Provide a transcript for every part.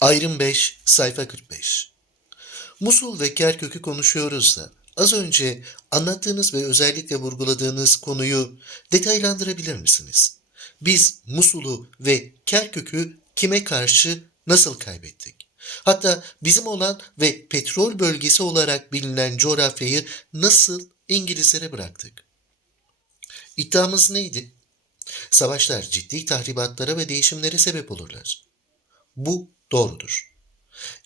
Ayrım 5, sayfa 45. Musul ve Kerkük'ü konuşuyoruz da az önce anlattığınız ve özellikle vurguladığınız konuyu detaylandırabilir misiniz? Biz Musul'u ve Kerkük'ü kime karşı nasıl kaybettik? Hatta bizim olan ve petrol bölgesi olarak bilinen coğrafyayı nasıl İngilizlere bıraktık? İddiamız neydi? Savaşlar ciddi tahribatlara ve değişimlere sebep olurlar. Bu doğrudur.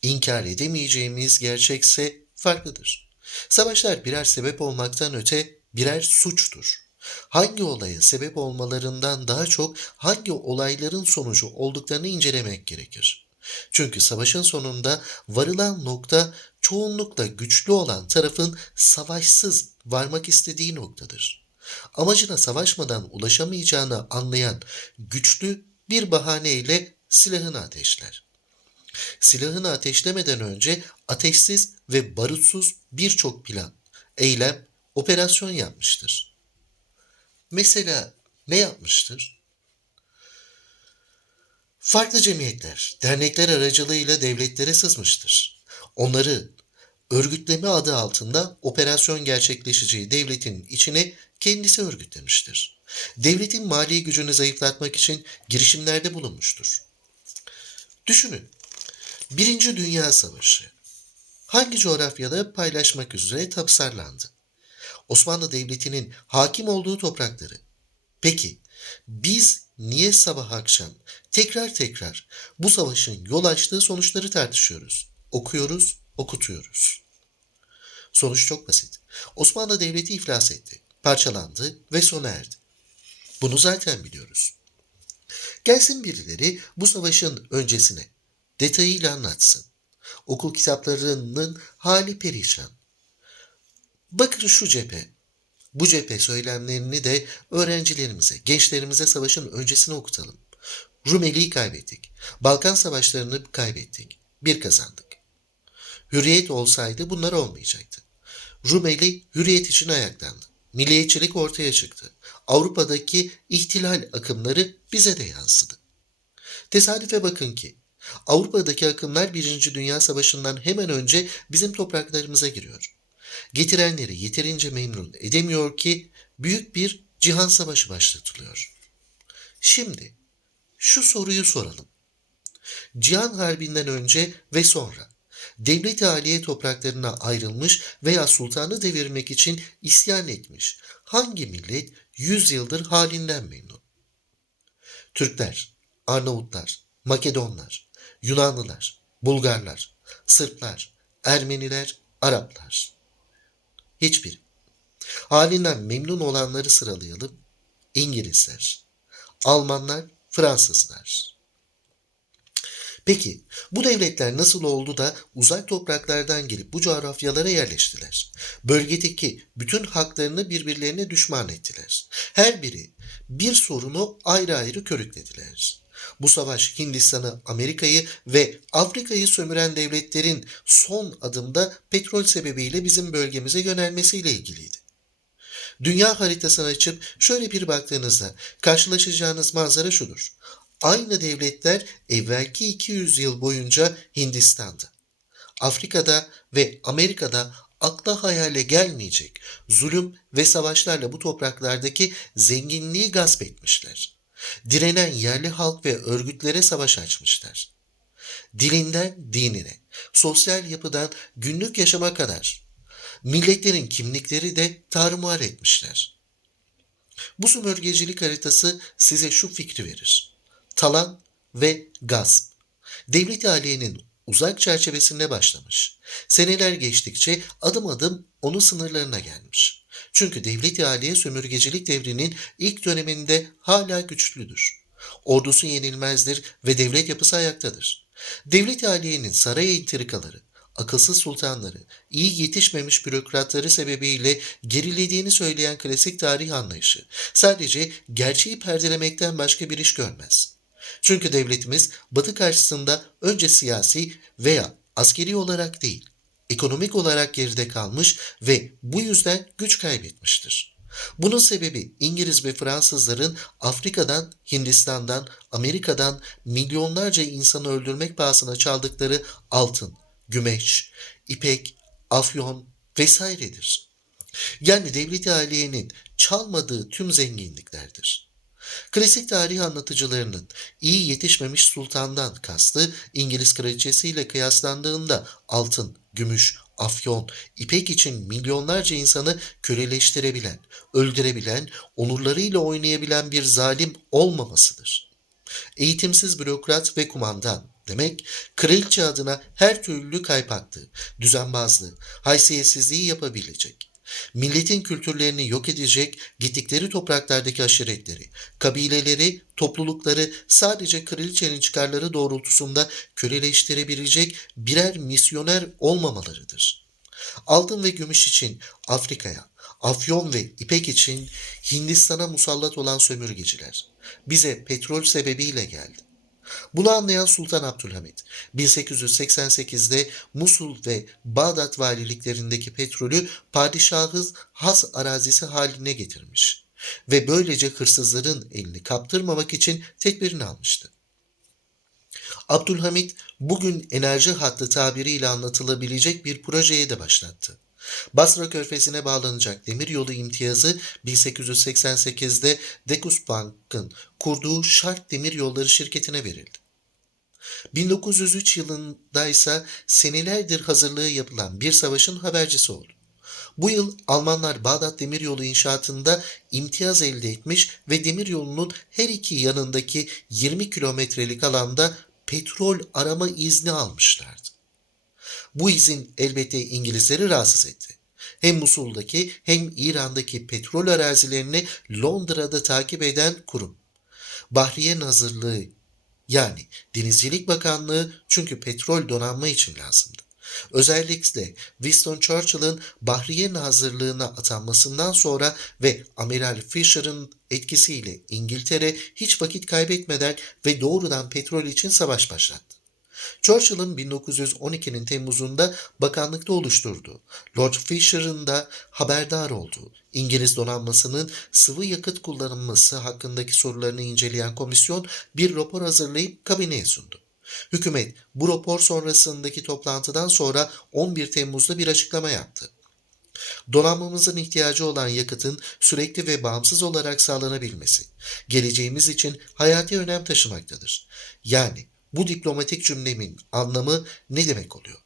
İnkar edemeyeceğimiz gerçekse farklıdır. Savaşlar birer sebep olmaktan öte birer suçtur. Hangi olaya sebep olmalarından daha çok hangi olayların sonucu olduklarını incelemek gerekir. Çünkü savaşın sonunda varılan nokta çoğunlukla güçlü olan tarafın savaşsız varmak istediği noktadır. Amacına savaşmadan ulaşamayacağını anlayan güçlü bir bahaneyle silahını ateşler. Silahını ateşlemeden önce ateşsiz ve barutsuz birçok plan, eylem, operasyon yapmıştır. Mesela ne yapmıştır? Farklı cemiyetler, dernekler aracılığıyla devletlere sızmıştır. Onları örgütleme adı altında operasyon gerçekleşeceği devletin içine kendisi örgütlemiştir. Devletin mali gücünü zayıflatmak için girişimlerde bulunmuştur. Düşünün, Birinci Dünya Savaşı hangi coğrafyada paylaşmak üzere tasarlandı? Osmanlı Devleti'nin hakim olduğu toprakları. Peki biz niye sabah akşam tekrar tekrar bu savaşın yol açtığı sonuçları tartışıyoruz, okuyoruz, okutuyoruz? Sonuç çok basit. Osmanlı Devleti iflas etti, parçalandı ve sona erdi. Bunu zaten biliyoruz. Gelsin birileri bu savaşın öncesine detayıyla anlatsın. Okul kitaplarının hali perişan. Bakın şu cephe. Bu cephe söylemlerini de öğrencilerimize, gençlerimize savaşın öncesine okutalım. Rumeli'yi kaybettik. Balkan savaşlarını kaybettik. Bir kazandık. Hürriyet olsaydı bunlar olmayacaktı. Rumeli hürriyet için ayaklandı. Milliyetçilik ortaya çıktı. Avrupa'daki ihtilal akımları bize de yansıdı. Tesadüfe bakın ki Avrupa'daki akımlar Birinci Dünya Savaşı'ndan hemen önce bizim topraklarımıza giriyor. Getirenleri yeterince memnun edemiyor ki büyük bir cihan savaşı başlatılıyor. Şimdi şu soruyu soralım. Cihan Harbi'nden önce ve sonra devlet-i aliye topraklarına ayrılmış veya sultanı devirmek için isyan etmiş hangi millet 100 yıldır halinden memnun? Türkler, Arnavutlar, Makedonlar, Yunanlılar, Bulgarlar, Sırplar, Ermeniler, Araplar. Hiçbir. Halinden memnun olanları sıralayalım. İngilizler, Almanlar, Fransızlar. Peki bu devletler nasıl oldu da uzak topraklardan gelip bu coğrafyalara yerleştiler? Bölgedeki bütün haklarını birbirlerine düşman ettiler. Her biri bir sorunu ayrı ayrı körüklediler. Bu savaş Hindistan'ı, Amerika'yı ve Afrika'yı sömüren devletlerin son adımda petrol sebebiyle bizim bölgemize yönelmesiyle ilgiliydi. Dünya haritasını açıp şöyle bir baktığınızda karşılaşacağınız manzara şudur. Aynı devletler evvelki 200 yıl boyunca Hindistan'da, Afrika'da ve Amerika'da akla hayale gelmeyecek zulüm ve savaşlarla bu topraklardaki zenginliği gasp etmişler. Direnen yerli halk ve örgütlere savaş açmışlar. Dilinden dinine, sosyal yapıdan günlük yaşama kadar milletlerin kimlikleri de tarumar etmişler. Bu sömürgecilik haritası size şu fikri verir. Talan ve gasp. Devlet aliyenin uzak çerçevesinde başlamış. Seneler geçtikçe adım adım onun sınırlarına gelmiş. Çünkü devlet aliye sömürgecilik devrinin ilk döneminde hala güçlüdür. Ordusu yenilmezdir ve devlet yapısı ayaktadır. Devlet aliyenin saray intrikaları, akılsız sultanları, iyi yetişmemiş bürokratları sebebiyle gerilediğini söyleyen klasik tarih anlayışı sadece gerçeği perdelemekten başka bir iş görmez. Çünkü devletimiz Batı karşısında önce siyasi veya askeri olarak değil, ekonomik olarak geride kalmış ve bu yüzden güç kaybetmiştir. Bunun sebebi İngiliz ve Fransızların Afrika'dan, Hindistan'dan, Amerika'dan milyonlarca insanı öldürmek pahasına çaldıkları altın, gümeş, ipek, afyon vesairedir. Yani devlet aliyenin çalmadığı tüm zenginliklerdir. Klasik tarih anlatıcılarının iyi yetişmemiş sultandan kastı İngiliz kraliçesiyle kıyaslandığında altın, gümüş, afyon, ipek için milyonlarca insanı köleleştirebilen, öldürebilen, onurlarıyla oynayabilen bir zalim olmamasıdır. Eğitimsiz bürokrat ve kumandan demek kraliçe adına her türlü kaypaktı, düzenbazlığı, haysiyetsizliği yapabilecek milletin kültürlerini yok edecek, gittikleri topraklardaki aşiretleri, kabileleri, toplulukları sadece kraliçenin çıkarları doğrultusunda köleleştirebilecek birer misyoner olmamalarıdır. Altın ve gümüş için Afrika'ya, afyon ve ipek için Hindistan'a musallat olan sömürgeciler bize petrol sebebiyle geldi. Bunu anlayan Sultan Abdülhamit 1888'de Musul ve Bağdat valiliklerindeki petrolü padişahın has arazisi haline getirmiş ve böylece hırsızların elini kaptırmamak için tedbirini almıştı. Abdülhamit bugün enerji hattı tabiriyle anlatılabilecek bir projeye de başlattı. Basra Körfezi'ne bağlanacak demiryolu imtiyazı 1888'de Dekus Bank'ın kurduğu Şart Demiryolları şirketine verildi. 1903 yılında ise senelerdir hazırlığı yapılan bir savaşın habercisi oldu. Bu yıl Almanlar Bağdat Demiryolu inşaatında imtiyaz elde etmiş ve demiryolunun her iki yanındaki 20 kilometrelik alanda petrol arama izni almışlardı. Bu izin elbette İngilizleri rahatsız etti. Hem Musul'daki hem İran'daki petrol arazilerini Londra'da takip eden kurum. Bahriye Nazırlığı yani Denizcilik Bakanlığı çünkü petrol donanma için lazımdı. Özellikle Winston Churchill'ın Bahriye Nazırlığına atanmasından sonra ve Amiral Fisher'ın etkisiyle İngiltere hiç vakit kaybetmeden ve doğrudan petrol için savaş başlattı. Churchill'ın 1912'nin Temmuz'unda bakanlıkta oluşturduğu, Lord Fisher'ın da haberdar olduğu İngiliz donanmasının sıvı yakıt kullanılması hakkındaki sorularını inceleyen komisyon bir rapor hazırlayıp kabineye sundu. Hükümet bu rapor sonrasındaki toplantıdan sonra 11 Temmuz'da bir açıklama yaptı. Donanmamızın ihtiyacı olan yakıtın sürekli ve bağımsız olarak sağlanabilmesi, geleceğimiz için hayati önem taşımaktadır. Yani bu diplomatik cümlemin anlamı ne demek oluyor?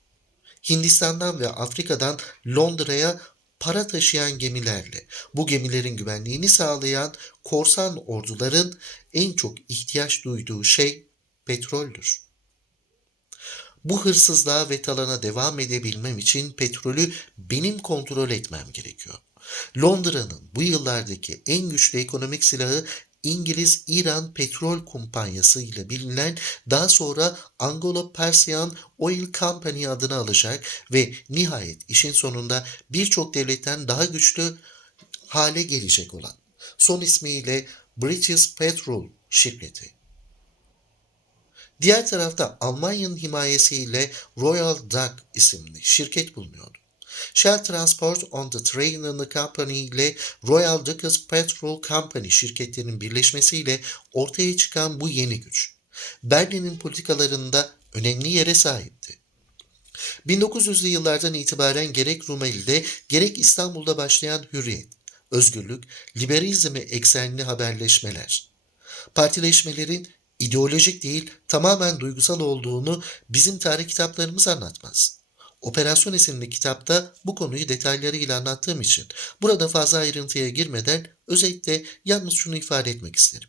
Hindistan'dan ve Afrika'dan Londra'ya para taşıyan gemilerle bu gemilerin güvenliğini sağlayan korsan orduların en çok ihtiyaç duyduğu şey petroldür. Bu hırsızlığa ve talana devam edebilmem için petrolü benim kontrol etmem gerekiyor. Londra'nın bu yıllardaki en güçlü ekonomik silahı İngiliz-İran Petrol Kumpanyası ile bilinen daha sonra Anglo-Persian Oil Company adını alacak ve nihayet işin sonunda birçok devletten daha güçlü hale gelecek olan son ismiyle British Petrol şirketi. Diğer tarafta Almanya'nın himayesiyle Royal Dutch isimli şirket bulunuyordu. Shell Transport on the Train and Company ile Royal Dutch Petrol Company şirketlerinin birleşmesiyle ortaya çıkan bu yeni güç, Berlin'in politikalarında önemli yere sahipti. 1900'lü yıllardan itibaren gerek Rumeli'de gerek İstanbul'da başlayan hürriyet, özgürlük, liberalizmi eksenli haberleşmeler, partileşmelerin ideolojik değil tamamen duygusal olduğunu bizim tarih kitaplarımız anlatmaz. Operasyon isimli kitapta bu konuyu detaylarıyla anlattığım için burada fazla ayrıntıya girmeden özetle yalnız şunu ifade etmek isterim.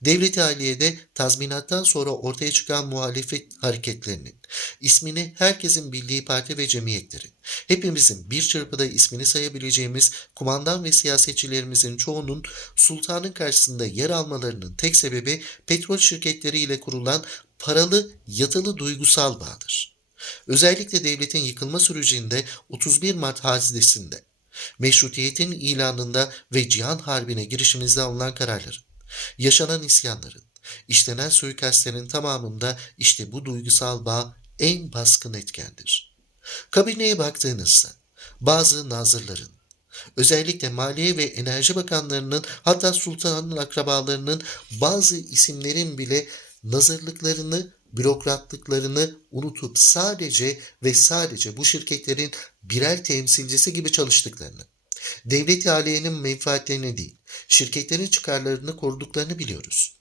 Devlet-i Aliye'de tazminattan sonra ortaya çıkan muhalefet hareketlerinin, ismini herkesin bildiği parti ve cemiyetlerin, hepimizin bir çırpıda ismini sayabileceğimiz kumandan ve siyasetçilerimizin çoğunun sultanın karşısında yer almalarının tek sebebi petrol şirketleriyle kurulan paralı yatılı duygusal bağdır. Özellikle devletin yıkılma sürecinde 31 Mart hadisesinde, meşrutiyetin ilanında ve cihan harbine girişimizde alınan kararların, yaşanan isyanların, işlenen suikastlerin tamamında işte bu duygusal bağ en baskın etkendir. Kabineye baktığınızda bazı nazırların, Özellikle Maliye ve Enerji Bakanlarının hatta sultanın akrabalarının bazı isimlerin bile nazırlıklarını, bürokratlıklarını unutup sadece ve sadece bu şirketlerin birer temsilcisi gibi çalıştıklarını, devlet aliyenin menfaatlerini değil, şirketlerin çıkarlarını koruduklarını biliyoruz.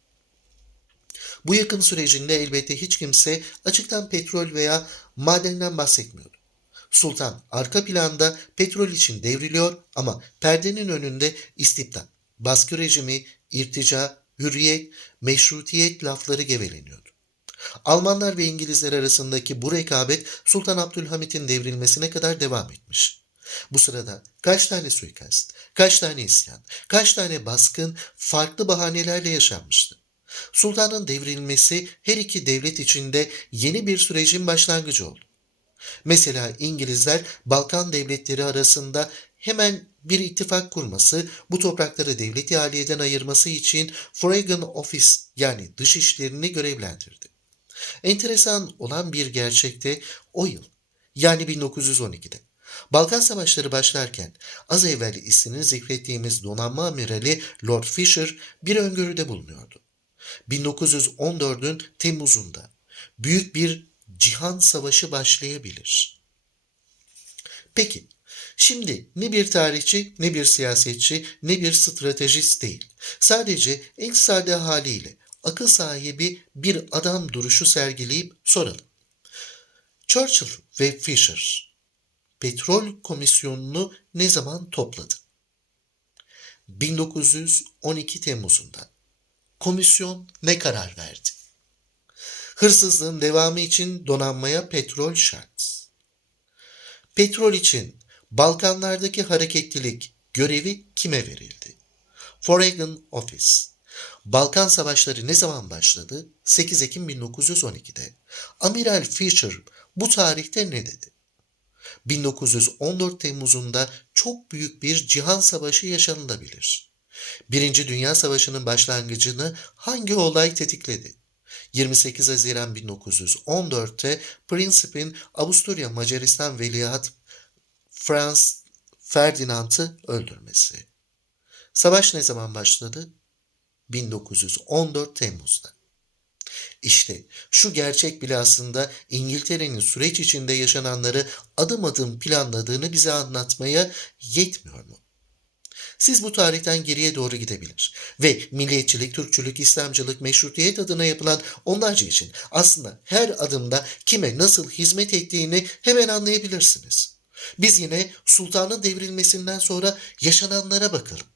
Bu yakın sürecinde elbette hiç kimse açıktan petrol veya madenden bahsetmiyordu. Sultan arka planda petrol için devriliyor ama perdenin önünde istibdat, baskı rejimi, irtica, hürriyet, meşrutiyet lafları geveleniyordu. Almanlar ve İngilizler arasındaki bu rekabet Sultan Abdülhamit'in devrilmesine kadar devam etmiş. Bu sırada kaç tane suikast, kaç tane isyan, kaç tane baskın farklı bahanelerle yaşanmıştı. Sultanın devrilmesi her iki devlet içinde yeni bir sürecin başlangıcı oldu. Mesela İngilizler Balkan devletleri arasında hemen bir ittifak kurması, bu toprakları devleti haliyeden ayırması için Foreign Office yani dış işlerini görevlendirdi. Enteresan olan bir gerçekte o yıl yani 1912'de Balkan Savaşları başlarken az evvel ismini zikrettiğimiz donanma amirali Lord Fisher bir öngörüde bulunuyordu. 1914'ün Temmuz'unda büyük bir cihan savaşı başlayabilir. Peki, şimdi ne bir tarihçi, ne bir siyasetçi, ne bir stratejist değil. Sadece en sade haliyle akıl sahibi bir adam duruşu sergileyip soralım. Churchill ve Fisher petrol komisyonunu ne zaman topladı? 1912 Temmuz'unda. Komisyon ne karar verdi? Hırsızlığın devamı için donanmaya petrol şart. Petrol için Balkanlardaki hareketlilik görevi kime verildi? Foreign Office. Balkan Savaşları ne zaman başladı? 8 Ekim 1912'de. Amiral Fisher bu tarihte ne dedi? 1914 Temmuz'unda çok büyük bir cihan savaşı yaşanılabilir. Birinci Dünya Savaşı'nın başlangıcını hangi olay tetikledi? 28 Haziran 1914'te Princip'in Avusturya Macaristan Veliaht Franz Ferdinand'ı öldürmesi. Savaş ne zaman başladı? 1914 Temmuz'da. İşte şu gerçek bile aslında İngiltere'nin süreç içinde yaşananları adım adım planladığını bize anlatmaya yetmiyor mu? Siz bu tarihten geriye doğru gidebilir ve milliyetçilik, Türkçülük, İslamcılık, meşrutiyet adına yapılan onlarca için aslında her adımda kime nasıl hizmet ettiğini hemen anlayabilirsiniz. Biz yine sultanın devrilmesinden sonra yaşananlara bakalım.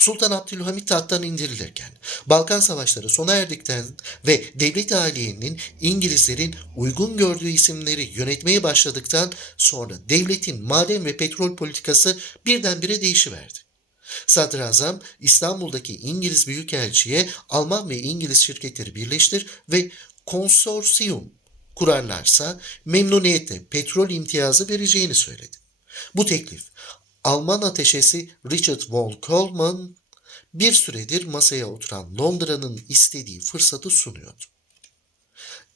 Sultan Abdülhamit tahttan indirilirken, Balkan Savaşları sona erdikten ve devlet aliyenin İngilizlerin uygun gördüğü isimleri yönetmeye başladıktan sonra devletin maden ve petrol politikası birdenbire değişiverdi. Sadrazam İstanbul'daki İngiliz Büyükelçi'ye Alman ve İngiliz şirketleri birleştir ve konsorsiyum kurarlarsa memnuniyetle petrol imtiyazı vereceğini söyledi. Bu teklif Alman ateşesi Richard von Coleman bir süredir masaya oturan Londra'nın istediği fırsatı sunuyordu.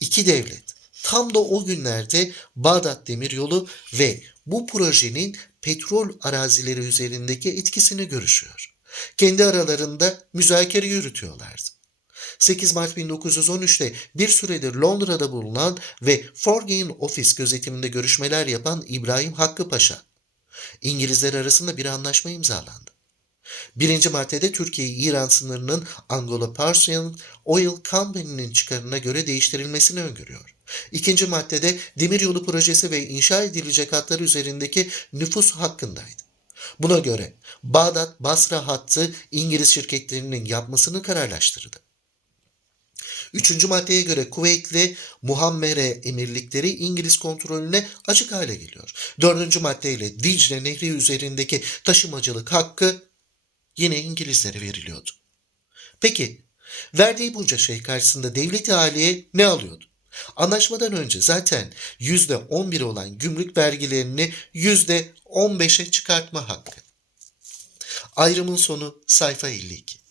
İki devlet tam da o günlerde Bağdat Demiryolu ve bu projenin petrol arazileri üzerindeki etkisini görüşüyor. Kendi aralarında müzakere yürütüyorlardı. 8 Mart 1913'te bir süredir Londra'da bulunan ve Foreign Office gözetiminde görüşmeler yapan İbrahim Hakkı Paşa, İngilizler arasında bir anlaşma imzalandı. Birinci maddede Türkiye-İran sınırının Anglo-Persian Oil Company'nin çıkarına göre değiştirilmesini öngörüyor. İkinci maddede demiryolu projesi ve inşa edilecek hatlar üzerindeki nüfus hakkındaydı. Buna göre Bağdat-Basra hattı İngiliz şirketlerinin yapmasını kararlaştırdı. Üçüncü maddeye göre Kuveytli Muhammere emirlikleri İngiliz kontrolüne açık hale geliyor. Dördüncü maddeyle Dicle Nehri üzerindeki taşımacılık hakkı yine İngilizlere veriliyordu. Peki verdiği bunca şey karşısında devleti haliye ne alıyordu? Anlaşmadan önce zaten %11 olan gümrük vergilerini %15'e çıkartma hakkı. Ayrımın sonu sayfa 52.